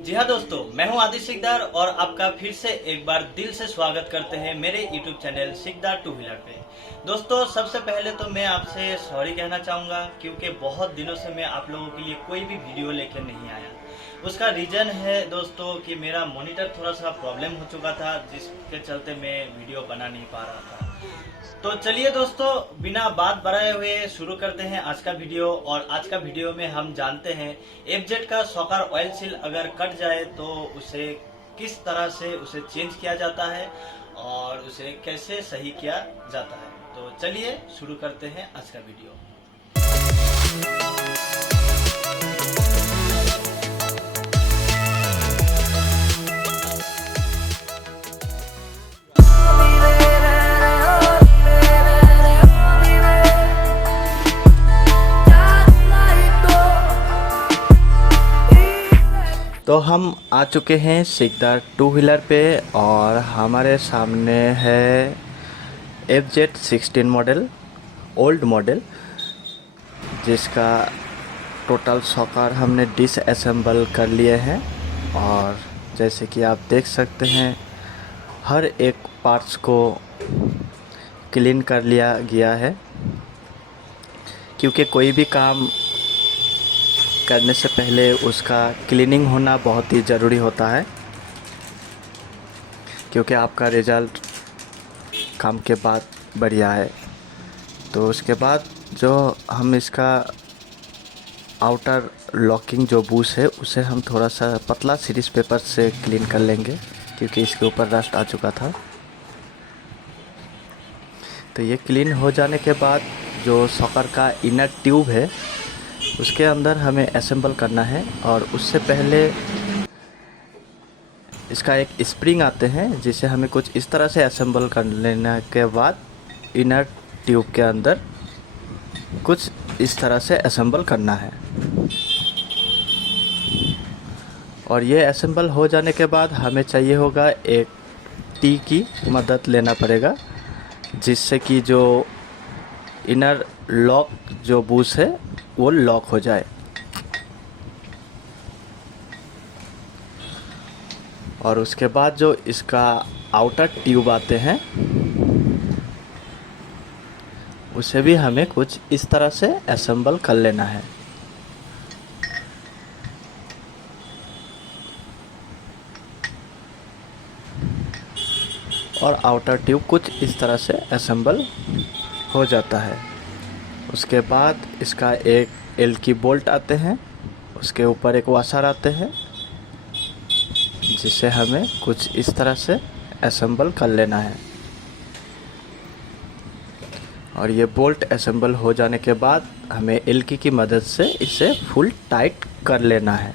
जी हाँ दोस्तों, मैं हूं आदित्य सिकदार और आपका फिर से एक बार दिल से स्वागत करते हैं मेरे YouTube चैनल सिकदार टू व्हीलर पे। दोस्तों, सबसे पहले तो मैं आपसे सॉरी कहना चाहूँगा क्योंकि बहुत दिनों से मैं आप लोगों के लिए कोई भी वीडियो लेकर नहीं आया। उसका रीज़न है दोस्तों कि मेरा मॉनिटर थोड़ा सा प्रॉब्लम हो चुका था, जिसके चलते मैं वीडियो बना नहीं पा रहा था। तो चलिए दोस्तों, बिना बात बढ़ाए हुए शुरू करते हैं आज का वीडियो। और आज का वीडियो में हम जानते हैं एफजेड का शॉकर ऑयल सील अगर कट जाए तो उसे किस तरह से उसे चेंज किया जाता है और उसे कैसे सही किया जाता है। तो चलिए शुरू करते हैं आज का वीडियो। तो हम आ चुके हैं सिकदार टू व्हीलर पे और हमारे सामने है FZ16 मॉडल, ओल्ड मॉडल, जिसका टोटल शॉकर हमने डिसअसेंबल कर लिए हैं। और जैसे कि आप देख सकते हैं, हर एक पार्ट्स को क्लीन कर लिया गया है, क्योंकि कोई भी काम करने से पहले उसका क्लीनिंग होना बहुत ही ज़रूरी होता है, क्योंकि आपका रिज़ल्ट काम के बाद बढ़िया है। तो उसके बाद जो हम इसका आउटर लॉकिंग जो बूश है उसे हम थोड़ा सा पतला सीरीज पेपर से क्लीन कर लेंगे, क्योंकि इसके ऊपर रस्ट आ चुका था। तो ये क्लीन हो जाने के बाद जो शॉकर का इनर ट्यूब है उसके अंदर हमें असेंबल करना है। और उससे पहले इसका एक स्प्रिंग आते हैं, जिसे हमें कुछ इस तरह से असेंबल कर लेने के बाद इनर ट्यूब के अंदर कुछ इस तरह से असेंबल करना है। और ये असेंबल हो जाने के बाद हमें चाहिए होगा एक टी की मदद लेना पड़ेगा, जिससे कि जो इनर लॉक जो बूश है वो लॉक हो जाए। और उसके बाद जो इसका आउटर ट्यूब आते हैं उसे भी हमें कुछ इस तरह से असेंबल कर लेना है। और आउटर ट्यूब कुछ इस तरह से असेंबल हो जाता है। उसके बाद इसका एक एल की बोल्ट आते हैं, उसके ऊपर एक वाशर आते हैं, जिसे हमें कुछ इस तरह से असेंबल कर लेना है। और ये बोल्ट असेंबल हो जाने के बाद हमें एल की मदद से इसे फुल टाइट कर लेना है।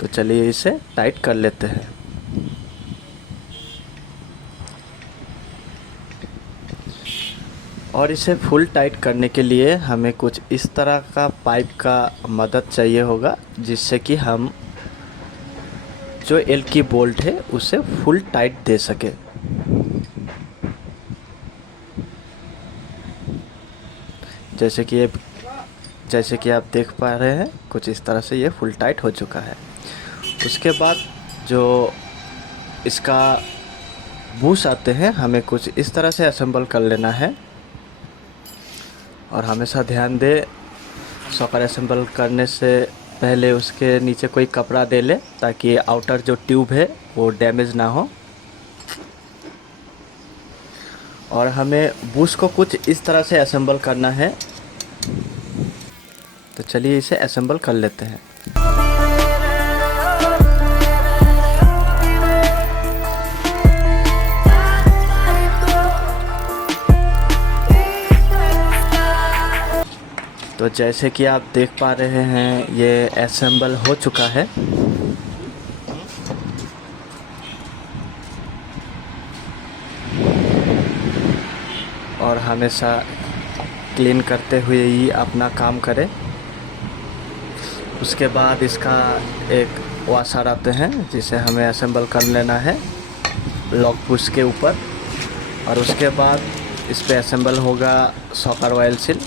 तो चलिए इसे टाइट कर लेते हैं। और इसे फुल टाइट करने के लिए हमें कुछ इस तरह का पाइप का मदद चाहिए होगा, जिससे कि हम जो एल की बोल्ट है उसे फुल टाइट दे सके। जैसे कि आप देख पा रहे हैं, कुछ इस तरह से ये फुल टाइट हो चुका है। उसके बाद जो इसका बूश आते हैं हमें कुछ इस तरह से असेंबल कर लेना है। और हमेशा ध्यान दें, शॉकर असेंबल करने से पहले उसके नीचे कोई कपड़ा दे ले, ताकि आउटर जो ट्यूब है वो डैमेज ना हो। और हमें बूश को कुछ इस तरह से असेंबल करना है। तो चलिए इसे असेंबल कर लेते हैं। तो जैसे कि आप देख पा रहे हैं, ये असेंबल हो चुका है। और हमेशा क्लीन करते हुए ही अपना काम करें। उसके बाद इसका एक वाशर आते हैं, जिसे हमें असेंबल कर लेना है लॉक पुश के ऊपर। और उसके बाद इस पे असेंबल होगा शॉकर ऑयल सील।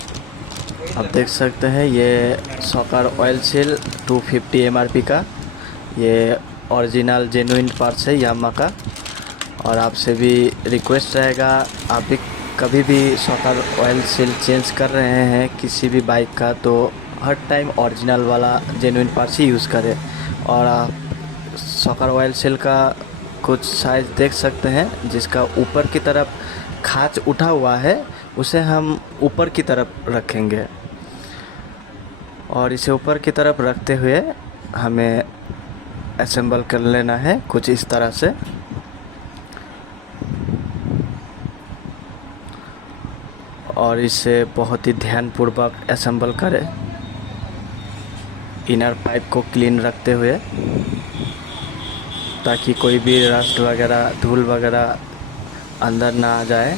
आप देख सकते हैं ये सॉकर ऑयल सील 250 एमआरपी का, ये ओरिजिनल जेन्युइन पार्ट्स है यामाहा का। और आपसे भी रिक्वेस्ट रहेगा, आप भी कभी भी सॉकर ऑयल सील चेंज कर रहे हैं किसी भी बाइक का, तो हर टाइम ओरिजिनल वाला जेन्युइन पार्ट्स ही यूज़ करें। और आप सॉकर ऑयल सील का कुछ साइज़ देख सकते हैं, जिसका ऊपर की तरफ खांच उठा हुआ है उसे हम ऊपर की तरफ रखेंगे, और इसे ऊपर की तरफ रखते हुए हमें असेंबल कर लेना है कुछ इस तरह से। और इसे बहुत ही ध्यानपूर्वक असेंबल करें, इनर पाइप को क्लीन रखते हुए, ताकि कोई भी रस्ट वगैरह धूल वगैरह अंदर ना आ जाए।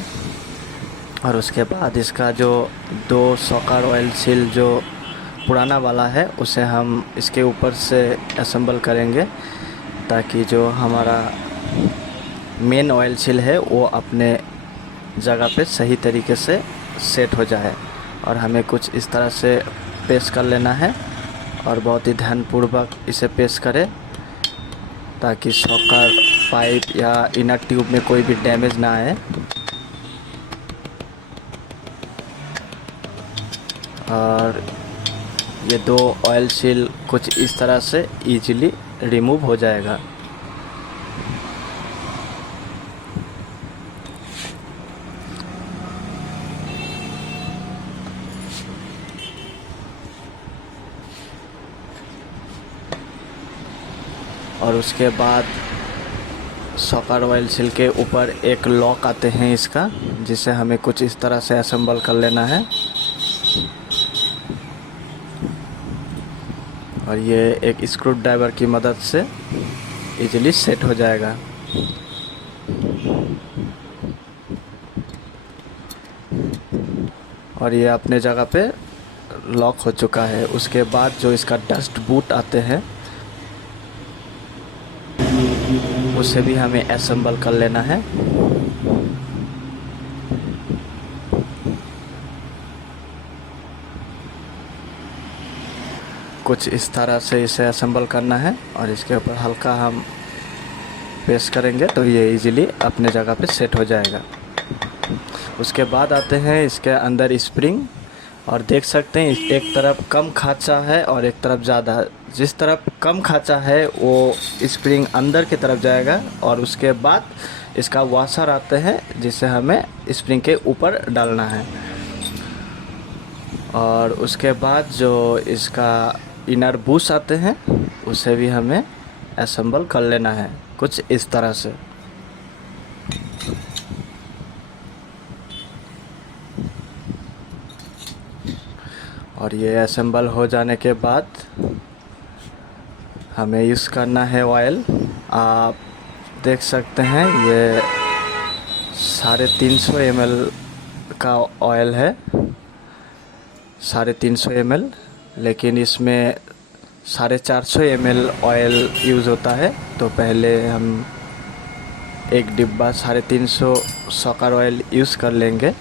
और उसके बाद इसका जो 2 सॉकर ऑयल सील जो पुराना वाला है उसे हम इसके ऊपर से असेंबल करेंगे, ताकि जो हमारा मेन ऑयल सील है वो अपने जगह पे सही तरीके से सेट हो जाए। और हमें कुछ इस तरह से पेस्ट कर लेना है, और बहुत ही ध्यानपूर्वक इसे पेस्ट करें, ताकि सॉकर पाइप या इनर ट्यूब में कोई भी डैमेज ना आए। और ये 2 ऑयल सील कुछ इस तरह से इजीली रिमूव हो जाएगा। और उसके बाद सॉकर ऑयल सील के ऊपर एक लॉक आते हैं इसका, जिसे हमें कुछ इस तरह से असेंबल कर लेना है। और ये एक स्क्रू ड्राइवर की मदद से इजीली सेट हो जाएगा। और ये अपने जगह पे लॉक हो चुका है। उसके बाद जो इसका डस्ट बूट आते हैं उसे भी हमें असेंबल कर लेना है। कुछ इस तरह से इसे असेंबल करना है, और इसके ऊपर हल्का हम प्रेस करेंगे तो ये इजीली अपने जगह पे सेट हो जाएगा। उसके बाद आते हैं इसके अंदर स्प्रिंग, और देख सकते हैं एक तरफ कम खाँचा है और एक तरफ ज़्यादा है। जिस तरफ कम खाँचा है वो स्प्रिंग अंदर की तरफ जाएगा, और उसके बाद इसका वॉशर आते हैं जिसे हमें स्प्रिंग के ऊपर डालना है। और उसके बाद जो इसका इनर बूश आते हैं उसे भी हमें असेंबल कर लेना है कुछ इस तरह से। और ये असेंबल हो जाने के बाद हमें यूज़ करना है ऑयल। आप देख सकते हैं ये 350 ml का ऑयल है, 350 ml, लेकिन इसमें 450 ml ऑयल यूज़ होता है। तो पहले हम एक डिब्बा 350 सॉकर ऑयल यूज़ कर लेंगे।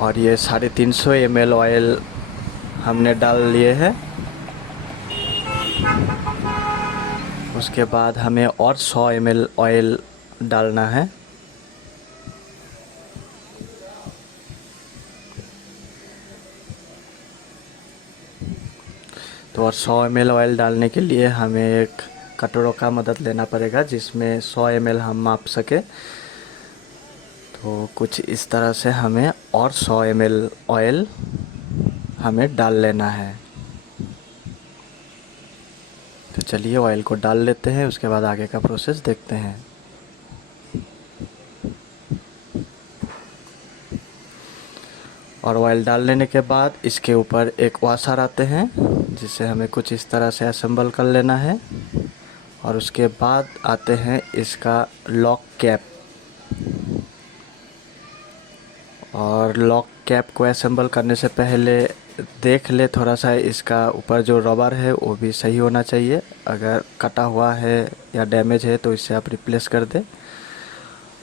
और ये 350 ml ऑयल हमने डाल लिए हैं। उसके बाद हमें और 100 ml ऑयल डालना है। तो और 100 ml ऑयल डालने के लिए हमें एक कटोरों का मदद लेना पड़ेगा, जिसमें 100 ml हम माप सके। तो कुछ इस तरह से हमें और 100 ml ऑयल हमें डाल लेना है। तो चलिए ऑयल को डाल लेते हैं, उसके बाद आगे का प्रोसेस देखते हैं। और ऑयल डाल लेने के बाद इसके ऊपर एक वॉशर आते हैं, जिसे हमें कुछ इस तरह से असेंबल कर लेना है। और उसके बाद आते हैं इसका लॉक कैप। और लॉक कैप को असेंबल करने से पहले देख ले थोड़ा सा, इसका ऊपर जो रबर है वो भी सही होना चाहिए। अगर कटा हुआ है या डैमेज है तो इसे आप रिप्लेस कर दें।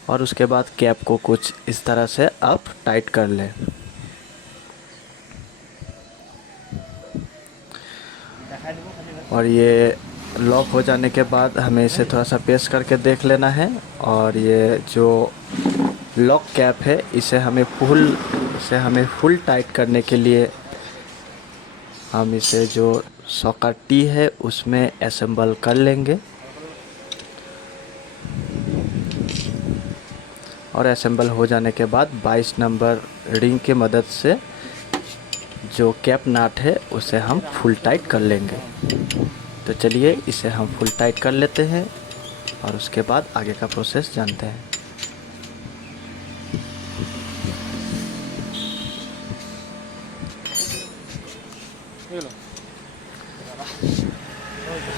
और उसके बाद कैप को कुछ इस तरह से आप टाइट कर लें। और ये लॉक हो जाने के बाद हमें इसे थोड़ा सा प्रेस करके देख लेना है। और ये जो लॉक कैप है इसे हमें फुल टाइट करने के लिए हम इसे जो सॉकेट टी है उसमें असेंबल कर लेंगे। और असेंबल हो जाने के बाद 22 नंबर रिंग की मदद से जो कैप नाट है उसे हम फुल टाइट कर लेंगे। तो चलिए इसे हम फुल टाइट कर लेते हैं और उसके बाद आगे का प्रोसेस जानते हैं।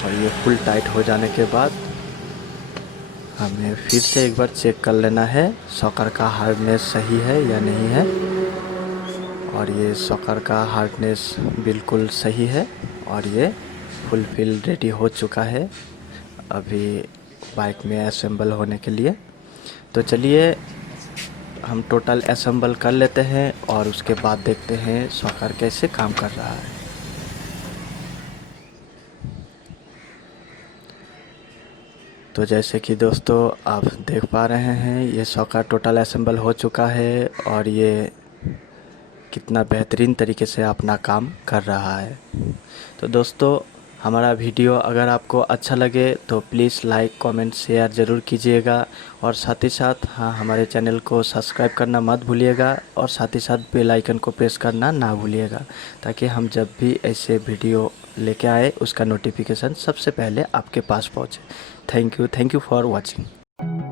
और ये फुल टाइट हो जाने के बाद हमें फिर से एक बार चेक कर लेना है सॉकेट का हार्डनेस सही है या नहीं है। और ये सॉकेट का हार्डनेस बिल्कुल सही है और ये फुलफिल रेडी हो चुका है अभी बाइक में असेंबल होने के लिए। तो चलिए हम टोटल असेंबल कर लेते हैं और उसके बाद देखते हैं सॉकेट कैसे काम कर रहा है। तो जैसे कि दोस्तों आप देख पा रहे हैं ये सॉकेट टोटल असेंबल हो चुका है और ये कितना बेहतरीन तरीके से अपना काम कर रहा है। तो दोस्तों हमारा वीडियो अगर आपको अच्छा लगे तो प्लीज़ लाइक कमेंट शेयर ज़रूर कीजिएगा और साथ ही साथ हमारे चैनल को सब्सक्राइब करना मत भूलिएगा और साथ ही साथ बेल आइकन को प्रेस करना ना भूलिएगा ताकि हम जब भी ऐसे वीडियो लेके आए उसका नोटिफिकेशन सबसे पहले आपके पास पहुँचे। Thank you for watching.